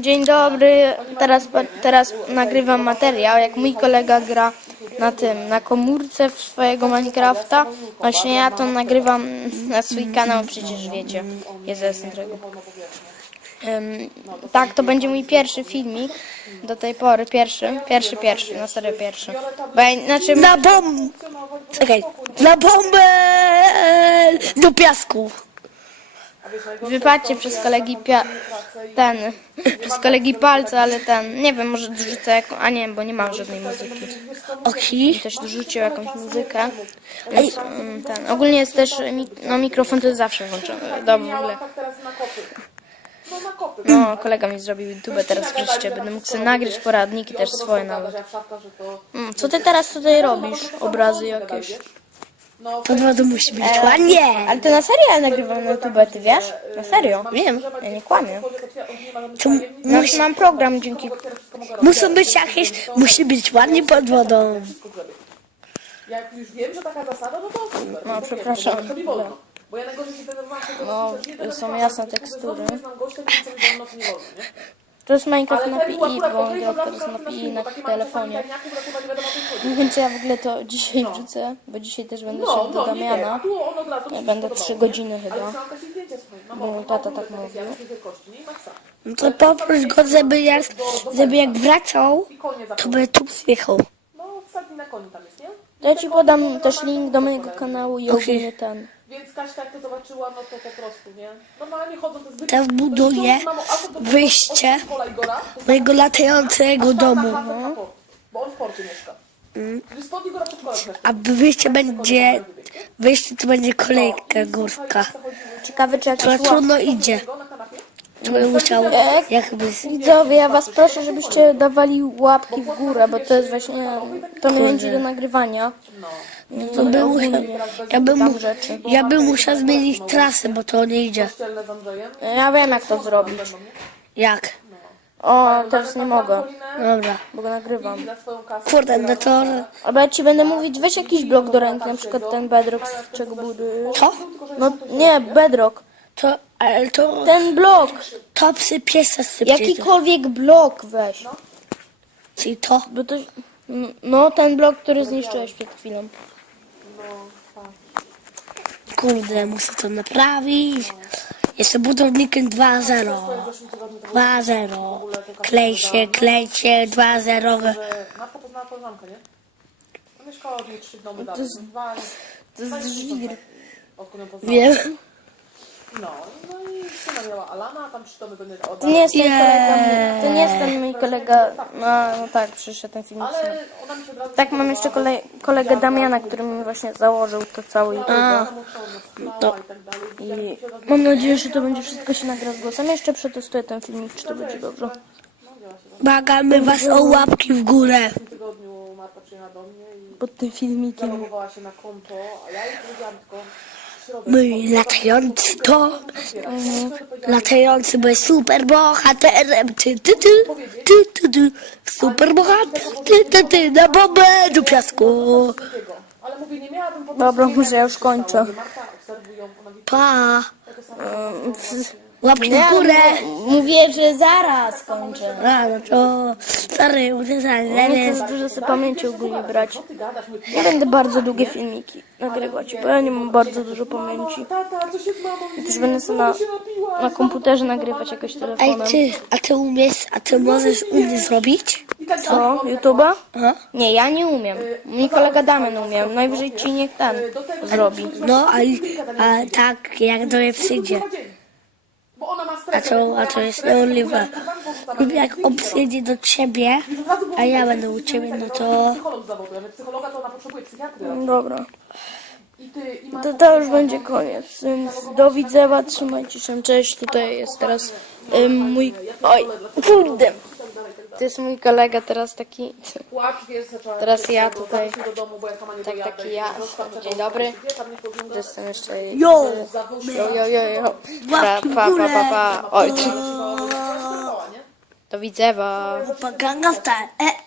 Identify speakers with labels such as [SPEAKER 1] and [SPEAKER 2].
[SPEAKER 1] Dzień dobry, teraz, teraz nagrywam materiał, jak mój kolega gra na tym, na komórce w swojego Minecrafta. Właśnie ja to nagrywam na swój kanał, przecież wiecie, jest. Ym, tak, to będzie mój pierwszy filmik do tej pory, pierwszy, pierwszy, pierwszy, na serio pierwszy. Bo ja, znaczy,
[SPEAKER 2] Na bom... Czekaj. Na bombę do piasku.
[SPEAKER 1] Wypatrzcie przez kolegi pia- ten, przez kolegi palce, ale ten, nie wiem, może dorzucę jaką, a nie, bo nie ma żadnej muzyki.
[SPEAKER 2] Oki.
[SPEAKER 1] Ktoś dorzucił jakąś muzykę. Więc, mm, ten. Ogólnie jest też no, mikrofon to jest zawsze włączony. Dobra, w ogóle.
[SPEAKER 3] No
[SPEAKER 1] kolega mi zrobił YouTube teraz wreszcie. Będę mógł sobie nagrać poradniki też swoje nawet. Mm, Co ty teraz tutaj robisz? Obrazy jakieś.
[SPEAKER 3] No,
[SPEAKER 2] To to musi być ładnie.
[SPEAKER 1] Ale ty na serio ja nagrywam na YouTube, ty wiesz? Na serio? Wiem. Ja nie kłamię.
[SPEAKER 2] To
[SPEAKER 1] No,
[SPEAKER 2] musi,
[SPEAKER 1] mam program dzięki...
[SPEAKER 2] muszą być jakieś... Musi być ładnie pod wodą.
[SPEAKER 3] jak już wiem, że taka zasada, no to super.
[SPEAKER 1] No, przepraszam.
[SPEAKER 3] To mi wolno. Bo ja najgorzej się denerwowałam, że
[SPEAKER 1] No,
[SPEAKER 3] to
[SPEAKER 1] są jasne tekstury.
[SPEAKER 3] Nie znam gościa, więc wolno, to nie wolno, nie?
[SPEAKER 1] To jest Minecraft na PI, bo Minecraft
[SPEAKER 3] to
[SPEAKER 1] jest na PI na telefonie. czy ja w ogóle to dzisiaj wrzucę, bo dzisiaj też będę
[SPEAKER 3] No,
[SPEAKER 1] szedł do
[SPEAKER 3] no. A
[SPEAKER 1] Damiana.
[SPEAKER 3] on
[SPEAKER 1] Ja będę
[SPEAKER 3] spodobało,
[SPEAKER 1] trzy
[SPEAKER 3] nie?
[SPEAKER 1] godziny
[SPEAKER 3] Ale
[SPEAKER 1] chyba.
[SPEAKER 3] No,
[SPEAKER 1] Bo
[SPEAKER 3] no,
[SPEAKER 1] tata
[SPEAKER 3] no,
[SPEAKER 1] tak mówił.
[SPEAKER 2] No to poproś go, żeby jak, żeby jak wracał, to by tu przyjechał.
[SPEAKER 3] No, ostatni na koni tam jest, nie?
[SPEAKER 1] To ja ci podam też link do mojego kanału i ogólnie ten.
[SPEAKER 3] Więc Kaśka jak to zobaczyła, no to po prostu, nie? Normalnie chodzą te zwykłe...
[SPEAKER 2] Teraz buduję wyjście mojego latającego domu.
[SPEAKER 3] Bo on w porcie mieszka. Mieszka.
[SPEAKER 2] A wyjście będzie... Wyjście to będzie kolejka górska.
[SPEAKER 1] Ciekawe czy łap...
[SPEAKER 2] trudno idzie. To bym musiał jakby...
[SPEAKER 1] Widzowie, ja was proszę, żebyście dawali łapki w górę, bo to jest właśnie... To mnie będzie do nagrywania.
[SPEAKER 2] To bym musiał, ja, bym, mu- ja bym musiał zmienić trasę, bo to nie idzie.
[SPEAKER 3] Ścielne z Andrzejem.
[SPEAKER 1] Ja wiem jak to zrobić.
[SPEAKER 2] Jak?
[SPEAKER 1] O, teraz nie mogę,
[SPEAKER 2] Dobra.
[SPEAKER 1] bo go nagrywam.
[SPEAKER 3] Na swoją kasę.
[SPEAKER 2] Kurde, no to...
[SPEAKER 1] Albo ja ci będę mówić, weź jakiś blok do ręki, na przykład ten bedrock, z czego budujesz.
[SPEAKER 2] To?
[SPEAKER 1] No nie, bedrock.
[SPEAKER 2] To... Ale to...
[SPEAKER 1] Ten blok.
[SPEAKER 2] To psy piesa sypcie.
[SPEAKER 1] Jakikolwiek blok weź.
[SPEAKER 2] Czyli to...
[SPEAKER 1] Bo to... No, ten blok, który zniszczyłeś przed chwilą.
[SPEAKER 2] Kurde, muszę to naprawić. Jestem budownikiem 2.0. 2.0. Klej się, klej się, 2.0.
[SPEAKER 3] Marta poznała koleżankę, nie? No mieszkała od niej trzy domy dalej.
[SPEAKER 1] To jest żwir.
[SPEAKER 2] Wiem.
[SPEAKER 3] No, no i syna miała Alana, a tam trzy domy będę
[SPEAKER 1] To
[SPEAKER 3] oddała.
[SPEAKER 1] nie jest ten
[SPEAKER 2] Nie.
[SPEAKER 1] kolega, to nie jest ten mój kolega, no, no tak, przyszedł ten film.
[SPEAKER 3] Ale ona mi się od razu
[SPEAKER 1] Tak, mam jeszcze kole, kolegę Damiana, który mi właśnie założył to całe YouTube.
[SPEAKER 2] To,
[SPEAKER 1] I mam nadzieję, że to będzie wszystko się nagra z głosem. Jeszcze przetestuję ten filmik, czy to będzie dobrze.
[SPEAKER 2] błagamy was o łapki w górę.
[SPEAKER 3] W tym tygodniu Marta przyjechała do mnie i
[SPEAKER 1] Pod tym filmikiem.
[SPEAKER 3] zalogowała się na konto, a ja jej powiedziałam tylko
[SPEAKER 2] My latający to... Latający, jest super bohaterem. Ty, ty, ty, ty, ty, ty. Super bohater. Ty, ty, ty, na bombę do piasku.
[SPEAKER 1] Dobra, może ja już kończę.
[SPEAKER 2] Pa. Łapki w górę.
[SPEAKER 1] Mówię, że zaraz kończę.
[SPEAKER 2] A, no to... Muszę zaraz.
[SPEAKER 1] Nie chcę dużo sobie pamięci ogólnie brać. Nie będę bardzo długie filmiki nagrywać, bo ja nie mam bardzo dużo pamięci. I też będę sobie na, na komputerze nagrywać jakoś
[SPEAKER 2] Ej,
[SPEAKER 1] telefonem.
[SPEAKER 2] ty, a ty umiesz, a ty możesz u mnie zrobić?
[SPEAKER 1] Co? YouTube'a? Nie, ja nie umiem. Mój kolega Damian umie. Najwyżej ci niech ten zrobi.
[SPEAKER 2] No, a, a tak, jak do mnie przyjdzie. A to, a to jest niemożliwe. Lub jak on przyjedzie do ciebie, a ja będę u ciebie, no to...
[SPEAKER 3] Psycholog zawodu, ale psychologa to ona potrzebuje psychiatry.
[SPEAKER 1] Dobra. To, to już będzie koniec. Więc do widzenia, trzymajcie się. Cześć, tutaj jest teraz mój... Oj, kurde. To jest mój kolega teraz taki...
[SPEAKER 3] Płacz, wiesz.
[SPEAKER 1] Teraz ja tutaj.
[SPEAKER 3] do domu, bo ja sama nie
[SPEAKER 1] Tak,
[SPEAKER 3] dojadę.
[SPEAKER 1] taki ja. Dzień dobry. Jestem jeszcze...
[SPEAKER 2] Jo!
[SPEAKER 1] Jo, jo, jo, jo. Pa, pa, pa, pa, pa. Oj,
[SPEAKER 3] nie?
[SPEAKER 1] do widzenia.
[SPEAKER 2] E,